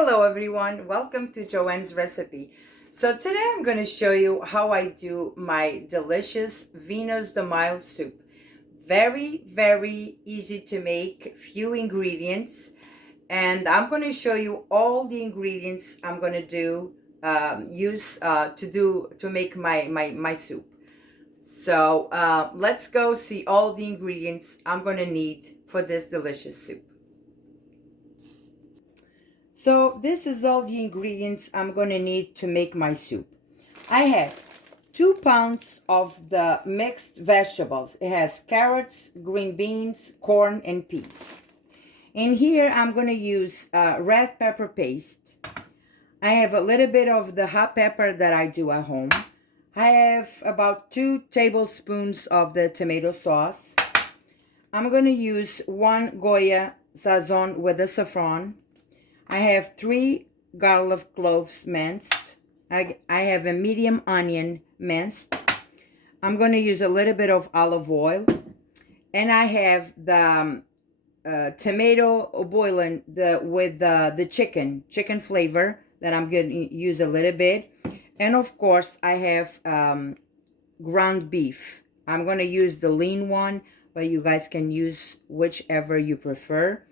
Hello everyone, welcome to Joanne's recipe. So today I'm going to show you how I do my delicious Venos de Milo soup. Very easy to make, few ingredients, and I'm going to show you all the ingredients I'm going to do to make my soup. So let's go see all the ingredients I'm going to need for this delicious soup. So this is all the ingredients I'm going to need to make my soup. I have 2 pounds of the mixed vegetables. It has carrots, green beans, corn, and peas. In here, I'm going to use red pepper paste. I have a little bit of the hot pepper that I do at home. I have about 2 tablespoons of the tomato sauce. I'm going to use 1 Goya sazon with the saffron. I have 3 garlic cloves minced. I have a medium onion minced. I'm going to use a little bit of olive oil. And I have the tomato boiling with the chicken flavor that I'm going to use a little bit. And of course, I have ground beef. I'm going to use the lean one, but you guys can use whichever you prefer.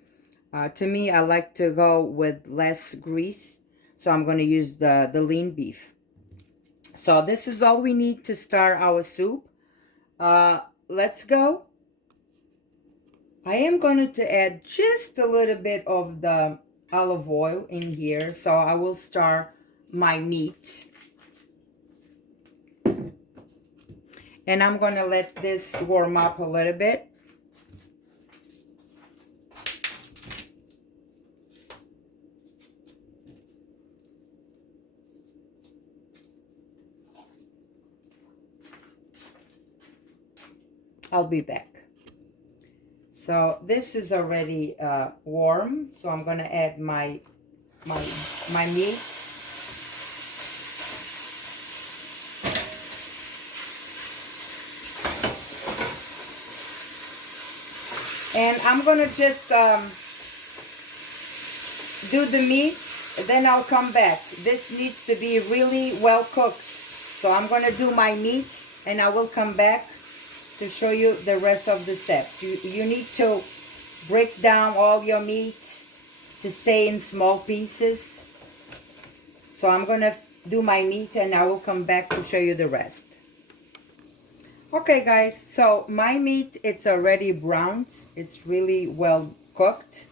To me, I like to go with less grease, so I'm going to use the lean beef. So this is all we need to start our soup. Let's go. I am going to add just a little bit of the olive oil in here, so I will start my meat. And I'm going to let this warm up a little bit. I'll be back. So this is already warm, so I'm going to add my meat. And I'm going to just do the meat, then I'll come back. This needs to be really well cooked. So I'm going to do my meat, and I will come back to show you the rest of the steps. You need to break down all your meat to stay in small pieces. So I'm going to do my meat and I will come back to show you the rest. Okay guys, so my meat, it's already browned. It's really well cooked.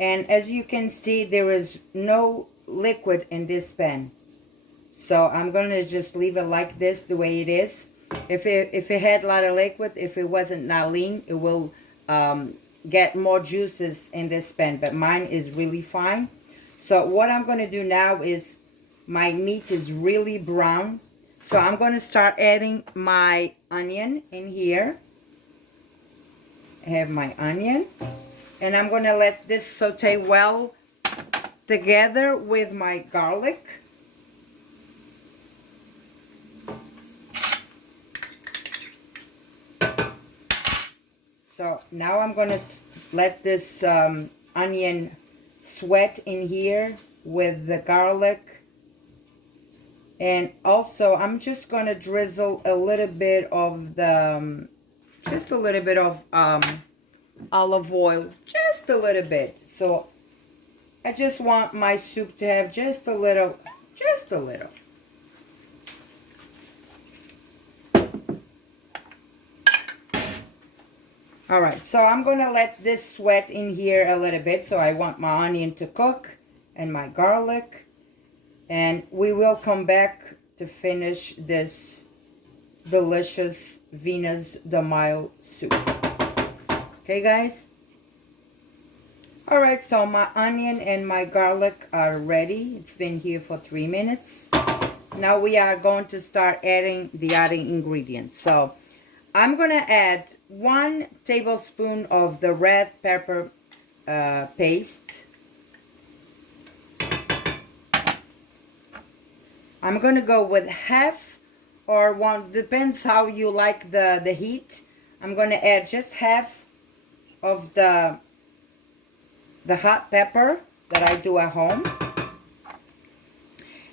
And as you can see, there is no liquid in this pan. So I'm going to just leave it like this, the way it is. If it had a lot of liquid, if it wasn't not lean, it will get more juices in this pan. But mine is really fine. So what I'm going to do now is my meat is really brown. So I'm going to start adding my onion in here. I have my onion. And I'm going to let this saute well together with my garlic. So now I'm going to let this onion sweat in here with the garlic. And also I'm just going to drizzle a little bit of the, just a little bit of olive oil. Just a little bit. So I just want my soup to have just a little. Alright, so I'm going to let this sweat in here a little bit. So I want my onion to cook and my garlic. And we will come back to finish this delicious Venos de Milo soup. Okay, guys? Alright, so my onion and my garlic are ready. It's been here for 3 minutes. Now we are going to start adding the other ingredients. So I'm going to add 1 tablespoon of the red pepper paste. I'm going to go with half or 1, depends how you like the heat. I'm going to add just half of the hot pepper that I do at home.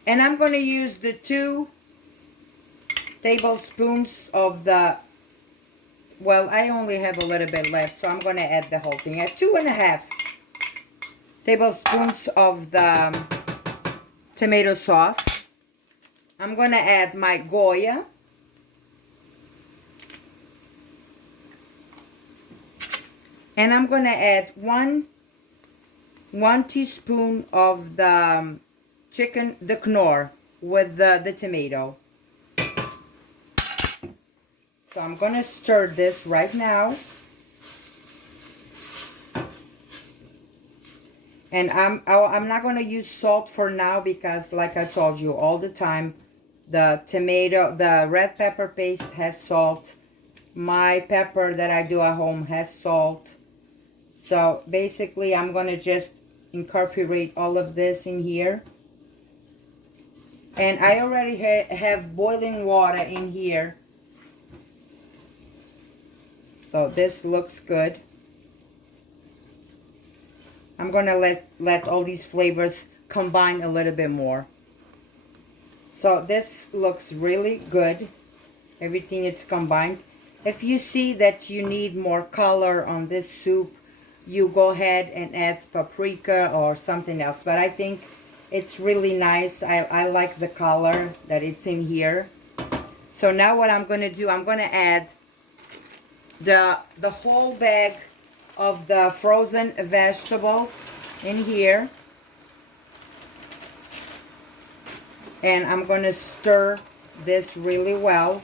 And I'm going to use the 2 tablespoons of the, well, I only have a little bit left, so I'm going to add the whole thing. I have 2.5 tablespoons of the tomato sauce. I'm going to add my Goya. And I'm going to add one teaspoon of the the Knorr with the tomato. So I'm going to stir this right now. And I'm not going to use salt for now because, like I told you all the time, the red pepper paste has salt. My pepper that I do at home has salt. So basically I'm going to just incorporate all of this in here. And I already have boiling water in here. So this looks good. I'm going to let all these flavors combine a little bit more. So this looks really good. Everything is combined. If you see that you need more color on this soup, you go ahead and add paprika or something else. But I think it's really nice. I like the color that it's in here. So now what I'm going to do, I'm going to add the whole bag of the frozen vegetables in here. And I'm going to stir this really well.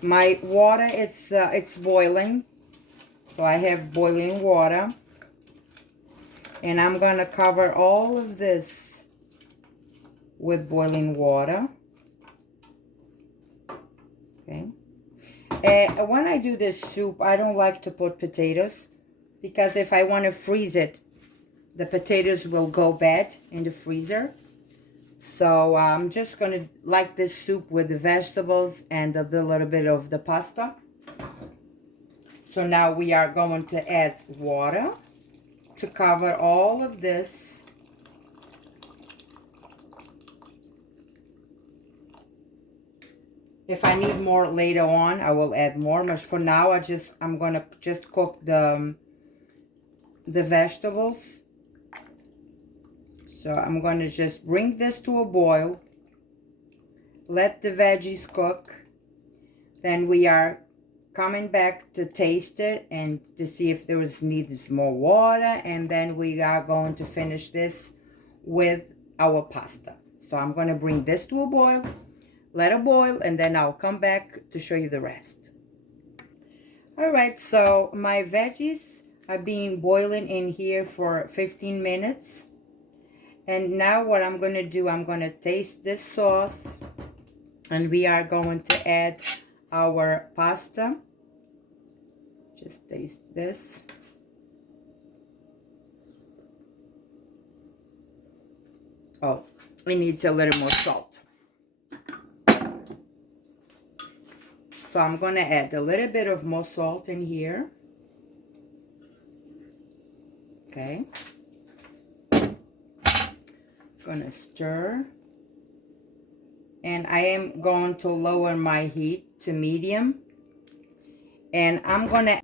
My water, it's boiling. So I have boiling water. And I'm going to cover all of this with boiling water. Okay. When I do this soup, I don't like to put potatoes because if I want to freeze it, the potatoes will go bad in the freezer. So I'm just going to like this soup with the vegetables and a little bit of the pasta. So now we are going to add water to cover all of this. If I need more later on, I will add more. But for now, I'm gonna just cook the vegetables. So I'm gonna just bring this to a boil. Let the veggies cook. Then we are coming back to taste it and to see if there needs more water. And then we are going to finish this with our pasta. So I'm gonna bring this to a boil. Let it boil, and then I'll come back to show you the rest. All right, so my veggies have been boiling in here for 15 minutes. And now what I'm going to do, I'm going to taste this sauce. And we are going to add our pasta. Just taste this. Oh, it needs a little more salt. So I'm going to add a little bit of more salt in here. Okay. Going to stir. And I am going to lower my heat to medium. And I'm going to...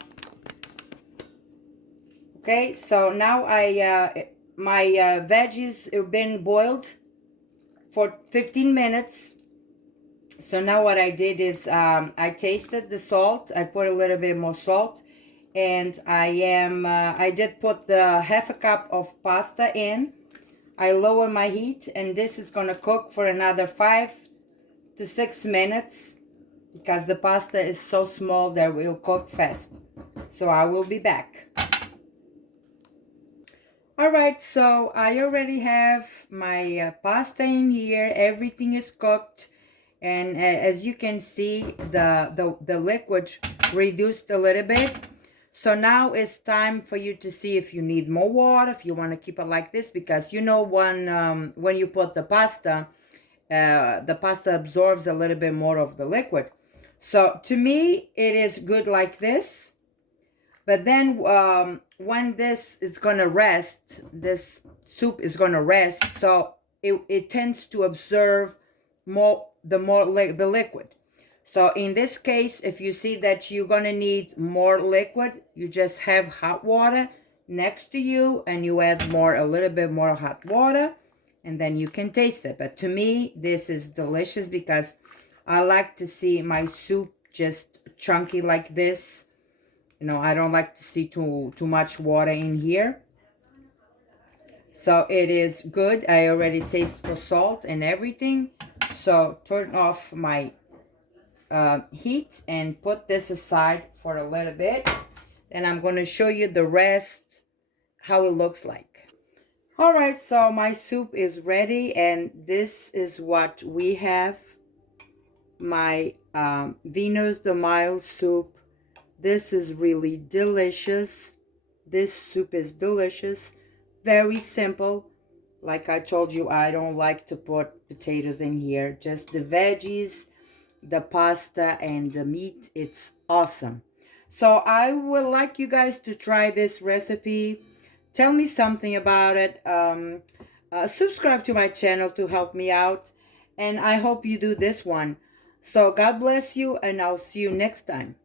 Okay, so now my veggies have been boiled for 15 minutes. So now what I did is I tasted the salt. I put a little bit more salt, and I did put the half a cup of pasta in. I lower my heat, and this is gonna cook for another 5 to 6 minutes because the pasta is so small that it will cook fast. So I will be back. All right, so I already have my pasta in here. Everything is cooked. And as you can see, the liquid reduced a little bit. So now it's time for you to see if you need more water, if you want to keep it like this, because you know when you put the pasta absorbs a little bit more of the liquid. So to me, it is good like this. But then when this is gonna rest, this soup is gonna rest, so it tends to absorb the liquid. So in this case, if you see that you're gonna need more liquid, you just have hot water next to you and you add a little bit more hot water, and then you can taste it. But to me, this is delicious because I like to see my soup just chunky like this. You know, I don't like to see too much water in here. So it is good. I already taste for salt and everything. So turn off my heat and put this aside for a little bit. And I'm going to show you the rest, how it looks like. All right, so my soup is ready, and this is what we have. My Venos de Milo soup. This is really delicious. This soup is delicious. Very simple. Like I told you, I don't like to put potatoes in here. Just the veggies, the pasta, and the meat. It's awesome. So I would like you guys to try this recipe. Tell me something about it. Subscribe to my channel to help me out. And I hope you do this one. So God bless you, and I'll see you next time.